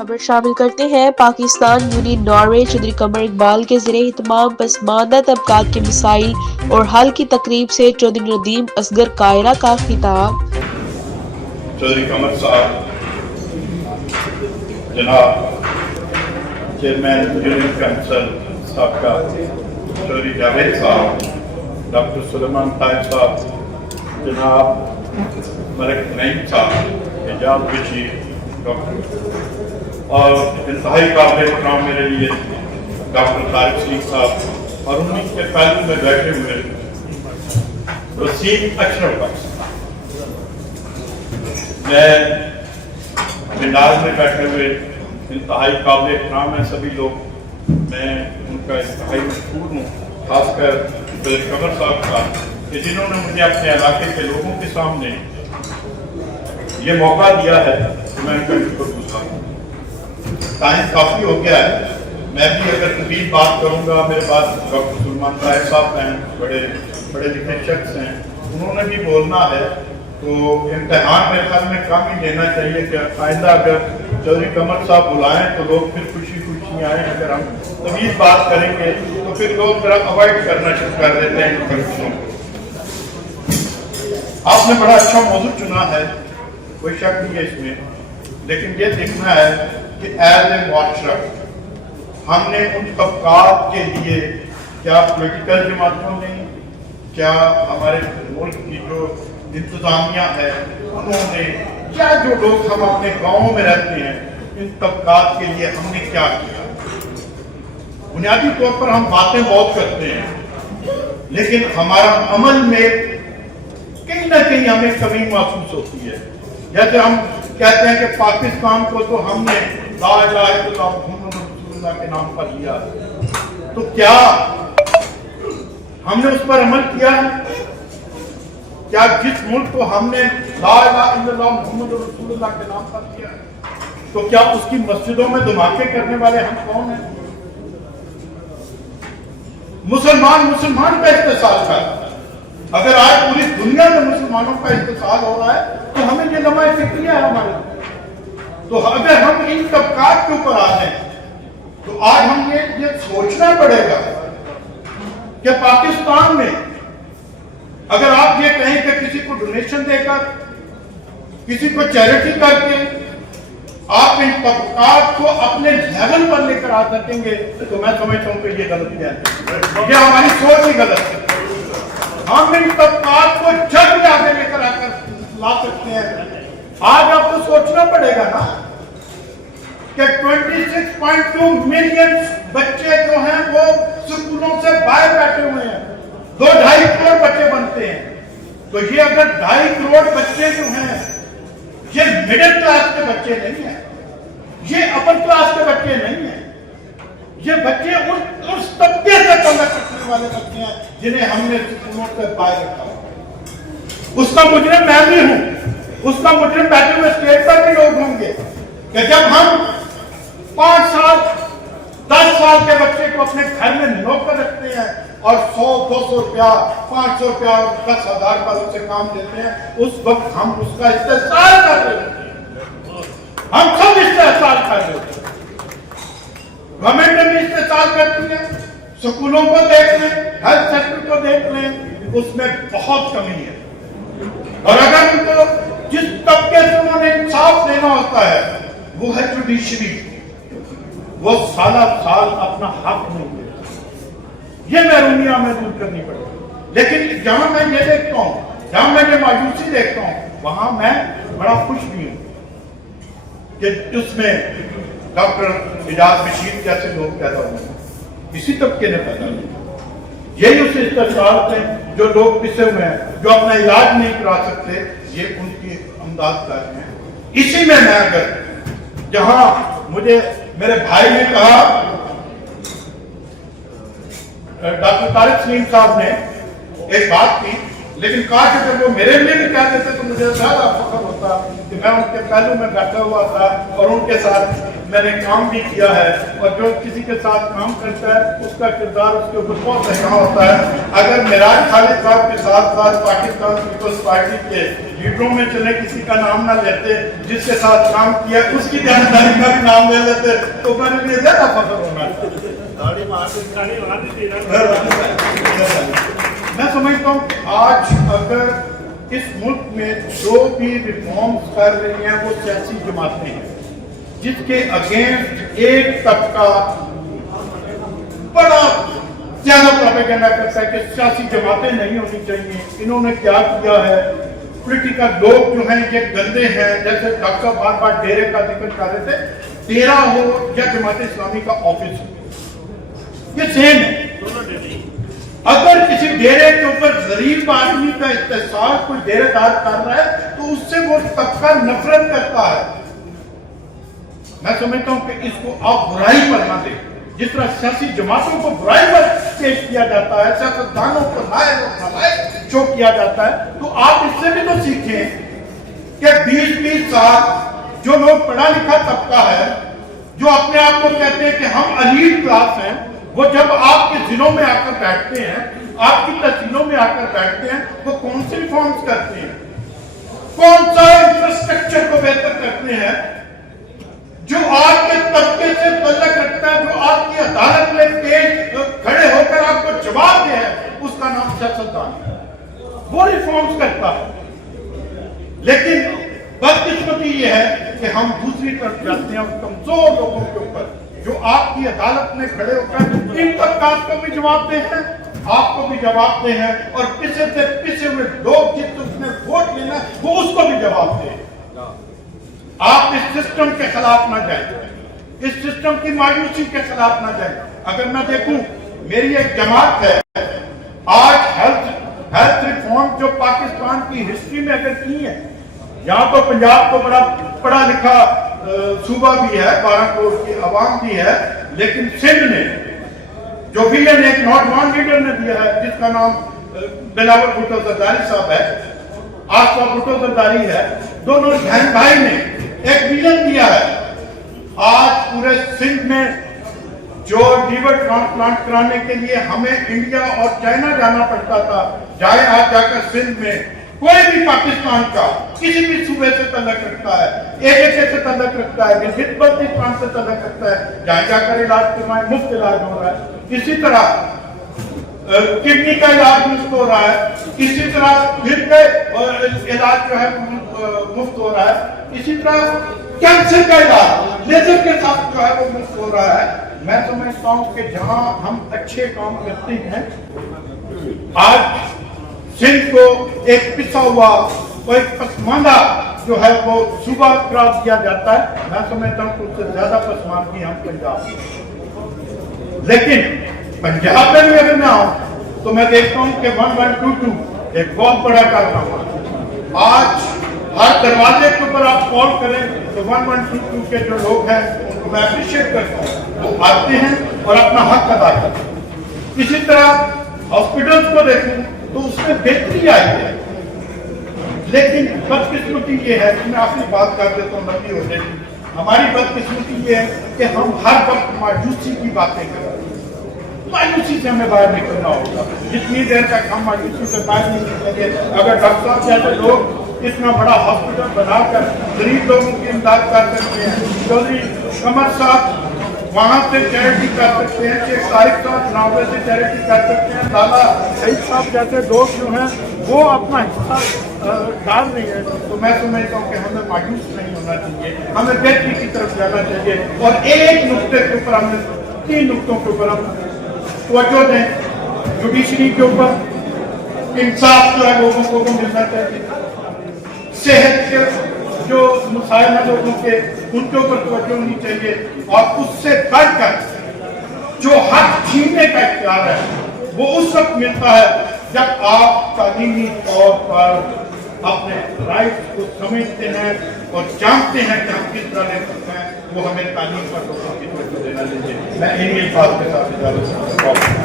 خبر شامل کرتے ہیں۔ پاکستان یونین ناروے چودھری قمر اقبال کے زیر اہتمام پسماندہ طبقات کے مسائل اور حل کی تقریب سے چودھری ندیم اصغر قاہرہ کا خطاب۔ چودھری قمر صاحب، جناب چیئرمین یونین کونسل صاحب کا چودھری جاوید صاحب، ڈاکٹر سلیمان طاہر صاحب، جناب ملک نعیم صاحب، اعجاز بشیر ڈاکٹر، اور انتہائی قابل احترام میرے لیے ڈاکٹر طارق سلیم صاحب، اور انہیں کے پہلو میں بیٹھے ہوئے وسیم اشرف بخش، میں پنڈال میں بیٹھے ہوئے انتہائی قابل احترام ہیں سبھی لوگ، میں ان کا انتہائی مشکور ہوں، خاص کر چودھری قمر صاحب کا کہ جنہوں نے مجھے اپنے علاقے کے لوگوں کے سامنے یہ موقع دیا ہے کہ میں ان کا شکر گزار ہوں۔ ٹائم کافی ہو گیا ہے، میں بھی اگر طویل بات کروں گا، میرے پاس ڈاکٹر سلیمان طاہر صاحب ہیں، بڑے لکھے شخص ہیں، انہوں نے بھی بولنا ہے، تو امتحان میرے خیال میں کم ہی لینا چاہیے کہ آئندہ اگر چودھری قمر صاحب بلائیں تو لوگ پھر خوشی خوشی آئیں، اگر ہم طویل بات کریں گے تو پھر لوگ ذرا اوائڈ کرنا شروع کر دیتے ہیں ان فنکشنوں کو۔ آپ نے بڑا اچھا موضوع چنا ہے، کوئی شک نہیں ہے اس میں، لیکن یہ دیکھنا ہے کہ ایز اے معاشرہ ہم نے ان طبقات کے لیے کیا پولیٹیکل جماعتوں نے، کیا ہمارے ملک کی جو انتظامیہ ہے انہوں نے، یا جو لوگ ہم اپنے گاؤں میں رہتے ہیں ان طبقات کے لیے ہم نے کیا کیا؟ بنیادی طور پر ہم باتیں بہت کرتے ہیں، لیکن ہمارا عمل میں کہیں نہ کہیں ہمیں کمی محسوس ہوتی ہے۔ جیسے ہم کہتے ہیں کہ پاکستان کو تو ہم نے لا الہ الا اللہ محمد رسول اللہ کے نام پر لیا، تو کیا ہم نے اس پر عمل کیا ہے؟ کیا جس ملک کو ہم نے لا الہ الا اللہ محمد رسول اللہ کے نام پر لیا تو کیا اس کی مسجدوں میں دھماکے کرنے والے ہم کون ہیں؟ مسلمان کا احتساب کرتا ہے۔ اگر آج پوری دنیا میں مسلمانوں کا احتساب ہو رہا ہے تو ہمیں یہ لمحہ فکریہ ہے ہمارے، تو اگر ہم ان طبقات کے اوپر آ جائیں تو آج ہم یہ سوچنا پڑے گا کہ پاکستان میں اگر آپ یہ کہیں کہ کسی کو ڈونیشن دے کر، کسی کو چیریٹی کر کے آپ ان طبقات کو اپنے لیول پر لے کر آ سکیں گے تو میں سمجھتا ہوں کہ یہ غلط ہے، یہ ہماری سوچ ہی غلط ہے۔ ہم ان طبقات کو جگ میں آگے لے کر آ کر لا سکتے ہیں۔ آج آپ کو سوچنا پڑے گا نا کہ 26.2 ملین بچے جو ہیں وہ سکولوں سے باہر بیٹھے ہوئے ہیں، 2-2.5 کروڑ بچے بنتے ہیں، تو یہ اگر 2.5 کروڑ بچے جو ہیں یہ مڈل کلاس کے بچے نہیں ہیں، یہ اپر کلاس کے بچے نہیں ہیں، یہ بچے اس طبقے سے تعلق رکھنے والے بچے ہیں جنہیں ہم نے سکولوں سے باہر رکھا۔ اس کا مجرم میں بھی ہوں، اس کا مجرم بیٹھے ہوئے اسٹیج پر بھی لوگ ہوں گے کہ جب ہم 5 سال 10 سال کے بچے کو اپنے گھر میں نوکر رکھتے ہیں اور 100-200 روپیہ 500 روپیہ اور 10,000 کا اسے کام دیتے ہیں، اس وقت ہم اس کا استحصال کر رہے ہوتے ہیں، ہم سب استحصال کر رہے ہوتے ہیں۔ گورنمنٹ نے بھی استحصال کرتی ہے، سکولوں کو دیکھ لیں، ہیلتھ سیکٹر کو دیکھ لیں، اس میں بہت کمی ہے، اور اگر ان کو جس طبقے سے انہوں نے انصاف دینا ہوتا ہے وہ ہے جوڈیشری، وہ سالہ سال اپنا حق نہیں دیتا، یہ محرومیاں ہمیں دور کرنی پڑے گی۔ لیکن جہاں میں یہ دیکھتا ہوں، جہاں میں یہ مایوسی دیکھتا ہوں، وہاں میں بڑا خوش بھی ہوں کہ اس میں ڈاکٹر اعجاز بشیر جیسے لوگ پیدا ہوئے ہیں، اسی طبقے نے پیدا کیا، یہی اس استحصال سے جو لوگ پسے ہوئے ہیں، جو اپنا علاج نہیں کرا سکتے، یہ ان کی امداد کر رہے ہیں۔ اسی میں اگر جہاں مجھے میرے بھائی نے کہا، ڈاکٹر طارق سلیم صاحب نے ایک بات کی، لیکن کاش اگر وہ میرے لیے بھی کہہ دیتے تو مجھے زیادہ فخر ہوتا کہ میں ان کے پہلو میں بیٹھا ہوا تھا اور ان کے ساتھ میں نے کام بھی کیا ہے، اور جو کسی کے ساتھ کام کرتا ہے اس کا کردار اس کے اوپر بہت اہم ہوتا ہے۔ اگر معراج خالد صاحب کے ساتھ ساتھ پاکستان پیپلز پارٹی کے لیڈروں میں چلے کسی کا نام نہ لیتے، جس کے ساتھ کام کیا اس کی جانکاری کا بھی نام لے لیتے تو میرے لیے زیادہ فخر ہونا ہے۔ میں سمجھتا ہوں آج اگر اس ملک میں جو بھی ریفارمز کر رہی ہیں وہ سیاسی جماعتیں ہیں، جس کے اگینسٹ ایک طبقہ بڑا زیادہ پروپیگنڈا کرتا ہے کہ سیاسی جماعتیں نہیں ہونی چاہیے۔ انہوں نے کیا کیا ہے، پولیٹیکل لوگ جو ہیں یہ گندے ہیں، جیسے ڈاکٹر صاحب بار بار ڈیرے کا ذکر کر رہے تھے، ڈیرا ہو یا جماعت اسلامی کا آفس ہو، یہ سیم ہے۔ اگر کسی ڈیرے کے اوپر غریب آدمی کا استحصال کوئی ڈیرے دار کر رہا ہے تو اس سے وہ طبقہ نفرت کرتا ہے۔ میں سمجھتا ہوں کہ اس کو آپ برائی پر نہ دیں، جس طرح سیاسی جماعتوں کو برائی پر پیش کیا جاتا ہے، سیاستدانوں کو لائق اور نالائق شو کیا جاتا ہے، تو آپ اس سے بھی تو سیکھیں کہ 20 سال جو لوگ پڑھا لکھا طبقہ ہے، جو اپنے آپ کو کہتے ہیں کہ ہم ایلیٹ کلاس ہیں، وہ جب آپ کے ضلعوں میں آ کر بیٹھتے ہیں، آپ کی تحصیلوں میں آ کر بیٹھتے ہیں، وہ کون سے ریفارمز کرتے ہیں، کون سا انفراسٹرکچر کو بہتر کرتے ہیں جو آپ کے طبقے سے تعلق رکھتا ہے، جو آپ کی عدالت میں پیش کھڑے ہو کر آپ کو جواب دے ہے، اس کا نام سیاستدان ہے، وہ ریفارمز کرتا ہے۔ لیکن بدقسمتی یہ ہے کہ ہم دوسری طرف جاتے ہیں اور کمزور لوگوں کے اوپر جو آپ کی عدالت میں کھڑے ہو کر ان طبقات کو بھی جواب دے ہیں، آپ کو بھی جواب دے ہیں، اور پسے سے پسے ہوئے لوگ جس نے ووٹ لینا وہ اس کو بھی جواب دے۔ آپ اس سسٹم کے خلاف نہ جائیں، اس سسٹم کی مایوسی کے خلاف نہ جائیں۔ اگر میں دیکھوں میری ایک جماعت ہے، آج ہیلتھ ریفارم جو پاکستان کی ہسٹری میں اگر کی ہے، یہاں تو پنجاب کو بڑا پڑھا لکھا صوبہ بھی ہے، 12 کروڑ کی عوام بھی ہے، لیکن سندھ نے جو ویژن ایک نوجوان لیڈر نے دیا ہے جس کا نام بلاول بھٹو زرداری صاحب ہے، آصفہ بھٹو زرداری ہے، دونوں بہن بھائی نے ایک ویژن دیا ہے۔ آج پورے سندھ میں جو لیور ٹرانسپلانٹ کرانے کے لیے ہمیں انڈیا اور چائنا جانا پڑتا تھا، جائے آج جا کر سندھ میں کوئی بھی پاکستان کا کسی بھی صوبے سے تعلق رکھتا ہے، AJK سے تعلق رکھتا ہے، بلوچستان سے تعلق رکھتا ہے، جہاں جا کر علاج کروائیں، مفت علاج ہو رہا ہے۔ اسی طرح کڈنی کا علاج مفت ہو رہا ہے، اسی طرح دل کا علاج جو ہے مفت ہو رہا ہے، اسی طرح کینسر کا علاج لیزر کے ساتھ جو ہے وہ مفت ہو رہا ہے۔ میں سمجھتا ہوں کہ جہاں ہم اچھے کام کرتے ہیں، آج سندھ کو ایک پسا ہوا اور ایک پسماندہ جو ہے وہ صوبہ قرار دیا جاتا ہے، میں سمجھتا ہوں کہ اس سے زیادہ پسماندگی ہم پنجاب، لیکن پنجاب میں بھی اگر میں آؤں تو میں دیکھتا ہوں کہ 1122 ایک بہت بڑا کارنامہ ہے۔ آج ہر دروازے کے اوپر آپ کال کریں تو 1122 کے جو لوگ ہیں ان کو میں اپریشیٹ کرتا ہوں، وہ آتے ہیں اور اپنا حق ادا کرتے ہیں۔ اسی طرح ہاسپٹلس کو دیکھیں تو اس میں بہتری آئی ہے، لیکن بدقسمتی یہ ہے کہ میں آخری بات کر دیتا ہوں، لمبی ہو جائے گی۔ ہماری بدقسمتی یہ ہے کہ ہم ہر وقت مایوسی کی باتیں کر رہے ہیں، مایوسی سے ہمیں باہر نکلنا ہوگا۔ جتنی دیر تک ہم مایوسی سے باہر نہیں نکلیں گے، اگر ڈاکٹر صاحب جیسے لوگ اتنا بڑا ہاسپٹل بنا کر غریب لوگوں کی امداد کر سکتے ہیں، چودھری قمر صاحب وہاں سے چیریٹی کر سکتے ہیں، شیخ طارق صاحب ناوے سے چیریٹی کر سکتے ہیں، لالا سعید صاحب جیسے لوگ جو ہیں وہ اپنا حصہ ڈال رہے ہیں، تو میں سمجھتا ہوں کہ ہمیں مایوس نہیں ہونا چاہیے، ہمیں بہتری کی طرف جانا چاہیے، اور ایک نقطے کے اوپر ہمیں 3 نقطوں کے اوپر ہم توجہ دیں۔ جوڈیشری کے اوپر انصاف جو ہے لوگوں کو ملنا چاہیے، صحت کے جو مسائل ہیں لوگوں کے ان کے اوپر توجہ ہونی چاہیے، اور اس سے بڑھ کر جو حق چھیننے کا اختیار ہے وہ اس وقت ملتا ہے جب آپ تعلیمی طور پر اپنے رائٹس کو سمجھتے ہیں اور جانتے ہیں کہ ہم کس طرح لے سکتے ہیں، وہ ہمیں تعلیم پر توجہ دینا چاہیے۔ میں انہی الفاظ کے ساتھ اجازت چاہتا ہوں۔